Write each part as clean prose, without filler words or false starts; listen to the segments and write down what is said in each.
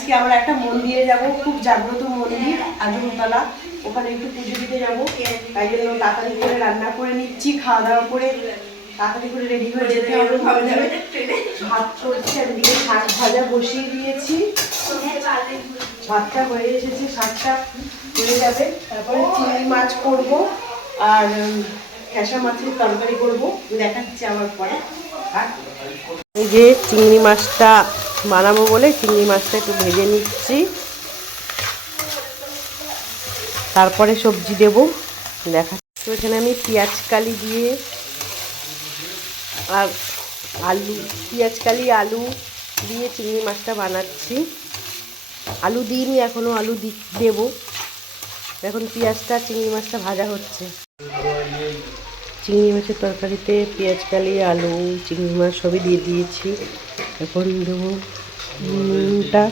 আজকে আমরা একটা মন্দিরে যাব, খুব জাগ্রত মন্দির আজমতলা, ওখানে একটু পুজো দিতে যাবো। তাই জন্য তাড়াতাড়ি করে রান্না করে নিচ্ছি, খাওয়া দাওয়া করে তাড়াতাড়ি করে রেডি হয়ে যেতে হবে। ভাত করছি, একদিকে শাক ভাজা বসিয়ে দিয়েছি, ভাতটা হয়ে এসেছে, শাকটা হয়ে যাবে। তারপরে চিংড়ি মাছ করবো আর খেসা মাছের তরকারি করবো, দেখাচ্ছি আমার পরে। আর এই যে চিংড়ি মাছটা বানাবো বলে চিংড়ি মাছটা একটু ভেজে নিচ্ছি, তারপরে সবজি দেবো, দেখাচ্ছি। এখানে আমি পেঁয়াজ কালি দিয়ে আর আলু, পেঁয়াজ কালি আলু দিয়ে চিংড়ি মাছটা বানাচ্ছি। আলু দিইনি এখনও, আলু দেবো। এখন পেঁয়াজটা চিংড়ি মাছটা ভাজা হচ্ছে। চিংড়ি মাছের তরকারিতে পেঁয়াজ কালি আলু চিংড়ি মাছ সবই দিয়ে দিয়েছি। এখন দেবো নুনটা,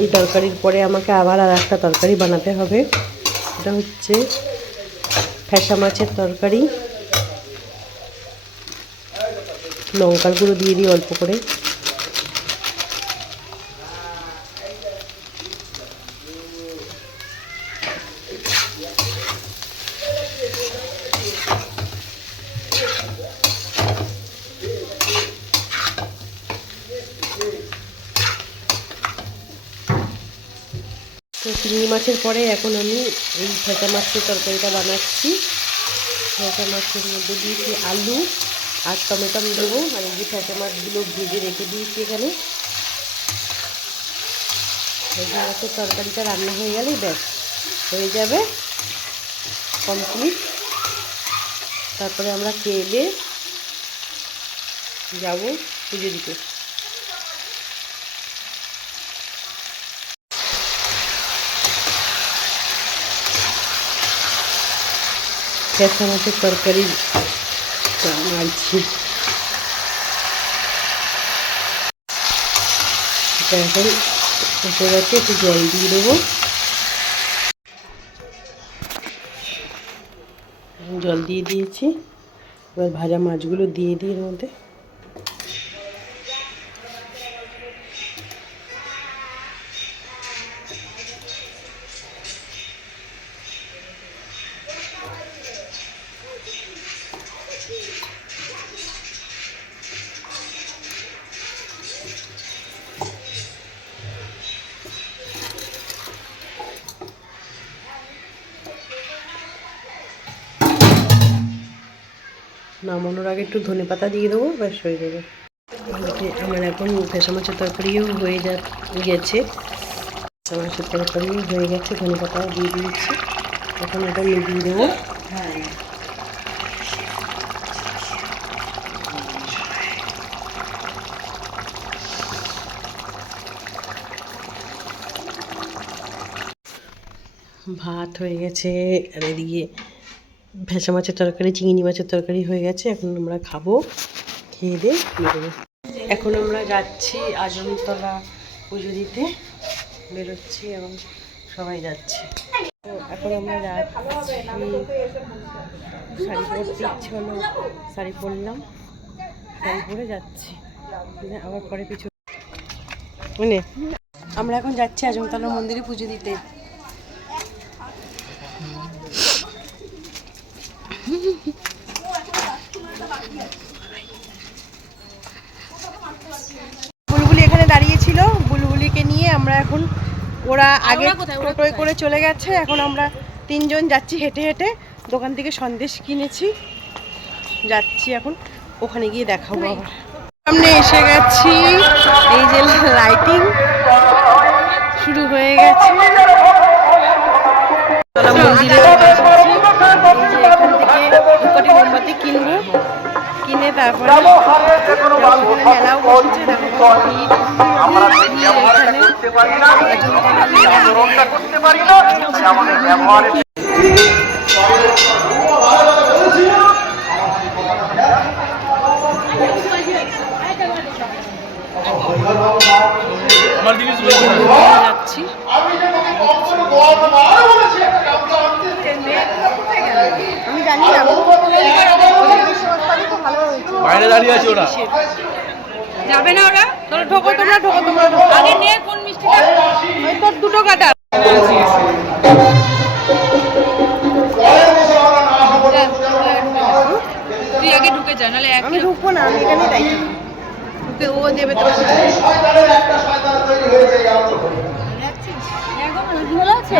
এই তরকারির পরে আমাকে আবার আর একটা তরকারি বানাতে হবে। এটা হচ্ছে ফ্যাসা মাছের তরকারি। লঙ্কার গুঁড়ো দিয়ে দিই অল্প করে। তো চিংড়ি মাছের পরে এখন আমি এই ফ্যাসা মাছের তরকারিটা বানাচ্ছি। ফ্যাসা মাছের মধ্যে দিয়েছি আলু আর টমেটো দেবো, আর এই যে ফ্যাসা মাছগুলো ভেজে রেখে দিয়েছি এখানে। ফ্যাসা মাছের তরকারিটা রান্না হয়ে গেলেই ব্যাস হয়ে যাবে, কমপ্লিট। তারপরে আমরা খেয়ে দিয়ে যাবো পুজো দিতে। ফ্যাসা মাছের তরকারি নাড়ছি, এটা এখন এসে গেছে, একটু জল দিয়ে দেবো। জল দিয়ে দিয়েছি, এবার ভাজা মাছগুলো দিয়ে দিই এর মধ্যে। নামানোর আগে একটু ধনেপাতা দিয়ে দেবো, ব্যাস হয়ে যাবে। আমার এখন ফ্যাসা মাছের তরকারিও হয়ে গেছে, ফ্যাসা মাছের তরকারিও হয়ে গেছে, ধনেপাতা দিয়ে দিয়েছি। এখন এটা মিলিয়ে দেবো। ভাত হয়ে গেছে, আর এদিকে ভেসা মাছের তরকারি চিংড়ি মাছের তরকারি হয়ে গেছে। এখন আমরা খাবো, খেয়ে দিয়ে বেরোবো। এখন আমরা যাচ্ছি আজমতলা পুজো দিতে, বেরোচ্ছি এবং সবাই যাচ্ছে। তো এখন আমরা যাচ্ছি, শাড়ি পরতে ইচ্ছে হলো, শাড়ি পরলাম, শাড়ি পরে যাচ্ছি, আবার পরে পিছু মানে আমরা এখন যাচ্ছি আজমতলা মন্দিরে পুজো দিতে। বুলবুলি এখানে দাঁড়িয়েছিল, বুলবুলিকে নিয়ে আমরা এখন, ওরা আগে টোটোয় করে চলে গেছে, এখন আমরা তিনজন যাচ্ছি হেঁটে হেঁটে। দোকান থেকে সন্দেশ কিনেছি, যাচ্ছি এখন ওখানে গিয়ে দেখাবো। আবার সামনে এসে গেছি, এই যে লাইটিং শুরু হয়ে গেছে মন্দিরে। এখান থেকে দুপাটি মোমবাতি কিনবো, কিনে তারপরে মেলাও বসেছে। যাচ্ছি আমি জানি না বাইরে দাঁড়িয়ে আছে ওরা যাবে না ওরা? তোমরা ঢোকো, তোমরা ঢোকো, তোমরা ঢোকো। আগে নে কোন মিষ্টিটা? ওই তোর দুটো কাটা। তুই আগে ঢুকে যা, নাহলে আমি ঢুকবো না, আমি এখানে তাই ঢুকে ও দেবে তো। ভালো আছে।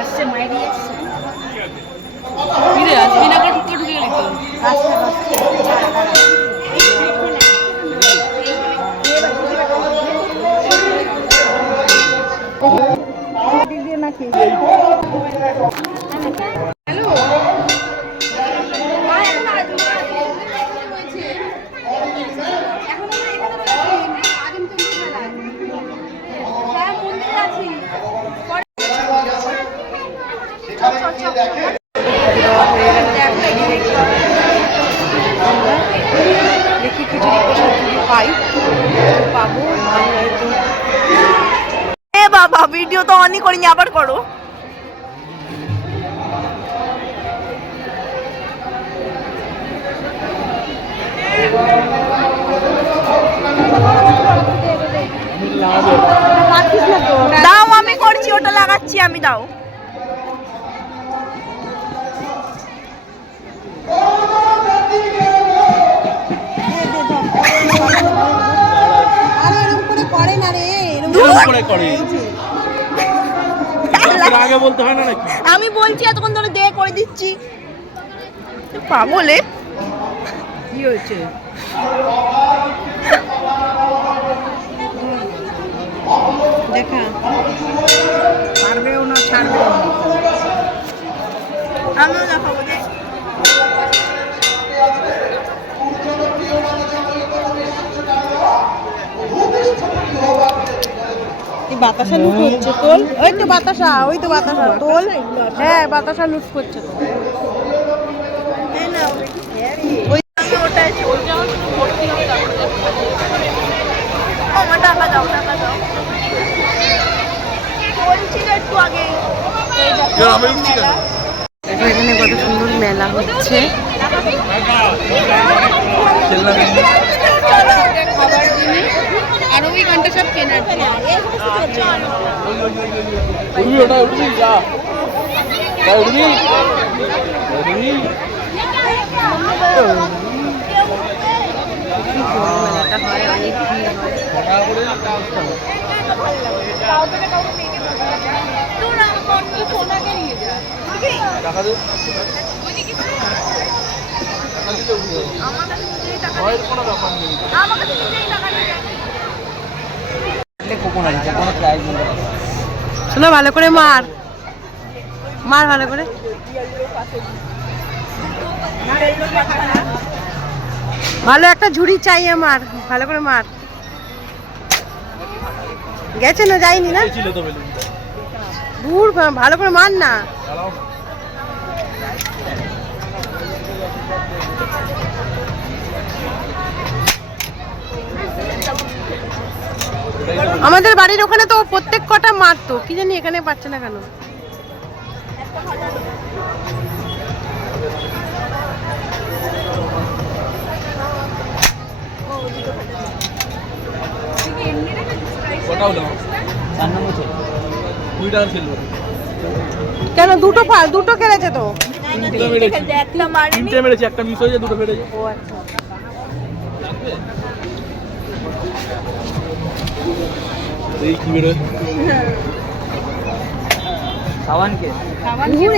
আসছে মাইরি ফিরে আসবি না, ঢুকে ঢুকে গেলি তো। দেখি খিচুড়ি প্রসাদ যদি পাই পাবো। এ বাবা, ভিডিও তো অনই করিনি, আবার করো। দাও, আমি করছি, ওটা লাগাচ্ছি আমি, দাও। আগে বলতে হয় না নাকি? আমি বলছি এতক্ষণ ধরে দিয়ে করে দিচ্ছি। পাগলে কি হয়েছে? দেখা পারবেও না, ছাড়বেও না। আমিও দেখাবো। বাতাসা লুট হচ্ছে তোল। ওই তো বাতাসা, ওই তো বাতাসা তোল। হ্যাঁ, বাতাসা লুট করছে তো। একটু আগে এখানে কত সুন্দর মেলা হচ্ছে। খাবার জিনিস আর ওই গানটা সব কেনার মেলাটা হয়, অনেক ভিড় শোনো, ভালো করে মার মার, ভালো করে ভালো একটা ঝুড়ি চাই আমার, ভালো করে মার। গেছে না, যায়নি না দূর, ভালো করে মার না। আমাদের বাড়ির ওখানে তো প্রত্যেক কটা মারতো, কি জানি এখানে পাচ্ছে না কেন। কেন দুটো দুটো খেলেছে তো? তিনটে মেরেছে, একটা মিস হয়েছে, দুটো মেরেছে। ও আচ্ছা, এই কি বেরোয় সাবানকে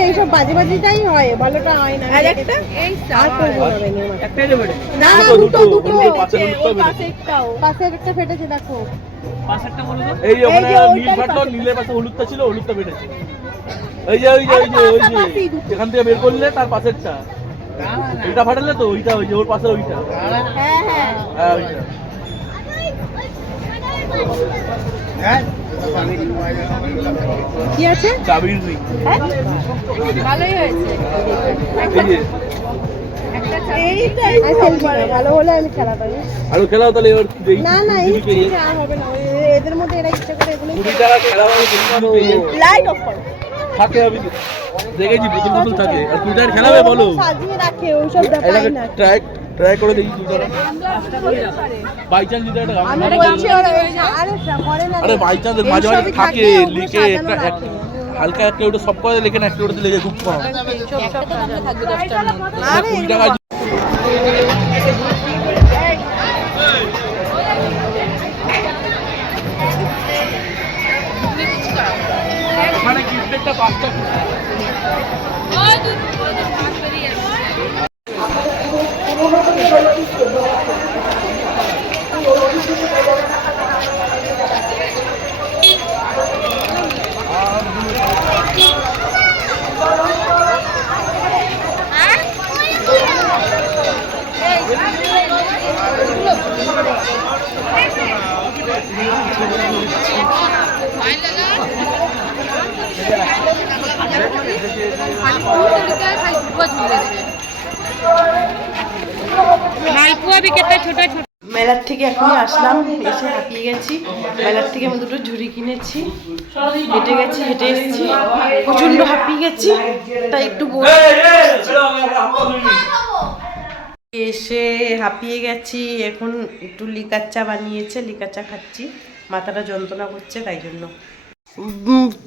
এইসব বাজে বাজিটাই হয়, ভালোটা হয় না। আর একটা এই একটাই দেবে না, দুটো দুটো পাশের একটা ফেটেছে, দেখো পাশেরটা বলো তো। এই ওখানে নীল ফাটলো, নীলের পাশে হলুদটা ছিল, হলুদটা বেড়েছে। ওই যে এখান থেকে বের করলে তার পাশেরটা এটা ফাটালে তো ওইটা ওই যে ওর পাশে ওইটা হ্যাঁ হ্যাঁ হ্যাঁ ওইটা কি আছে চাবির ring। ভালোই হয়েছে এই যে ভালো হলে আমি খেলা পারি আরো খেলাও তাহলে এবার এই না না এই 20 পেয়ে যাবে। আর হবে না এদের মধ্যে এরা ইচ্ছা করে এগুলো 20 টাকা খেলা মানে 20 পেয়ে যাবে। লাইট অফ করো থাকে আমি দেখেছি বোতল বোতল থাকে আর 2 টাকার খেলাবে বলো সাজিয়ে রাখে ওইসব ব্যাপারই এটাকে না ট্রাই করে দেখি 2 টাকা বাই চান্স যদি একটা গান আমি বলছি আরে করে না আরে বাই চান্স মাঝে মাঝে থাকে লিখে একটা হালকা একটা ওটা সব করে লেখে না একটা ওটা লেগে খুব কম আরে 20 টাকা ওখানে গিফটেরটা 5 টাকা মালপোয়া भी कितना छोटा छोटा মেলার থেকে এখনই আসলাম, এসে হাঁপিয়ে গেছি। মেলার থেকে আমি দুটো ঝুড়ি কিনেছি, হেঁটে গেছি, হেঁটে এসেছি, প্রচণ্ড হাঁপিয়ে গেছি, তাই একটু এসে হাঁপিয়ে গেছি। এখন একটু লিকার চা বানিয়েছে, লিকার চা খাচ্ছি, মাথাটা যন্ত্রণা করছে তাই জন্য।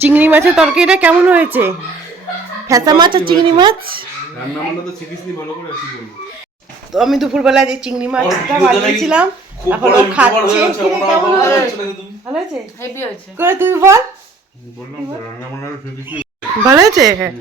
চিংড়ি মাছের তরকারিটা কেমন হয়েছে? ফ্যাসা মাছ আর চিংড়ি মাছ রান্না বান্না তো শিখিসনি ভালো করে, কি বলবো। তো আমি দুপুরবেলা যে চিংড়ি মাছটা বানিয়েছিলাম এখন ও খাচ্ছে। কেমন হয়েছে? ভালো হয়েছে? হেভি হয়েছে করে তুই বল। বললাম তো রান্না বান্না শিখিসনি। ভালো হয়েছে? হ্যাঁ।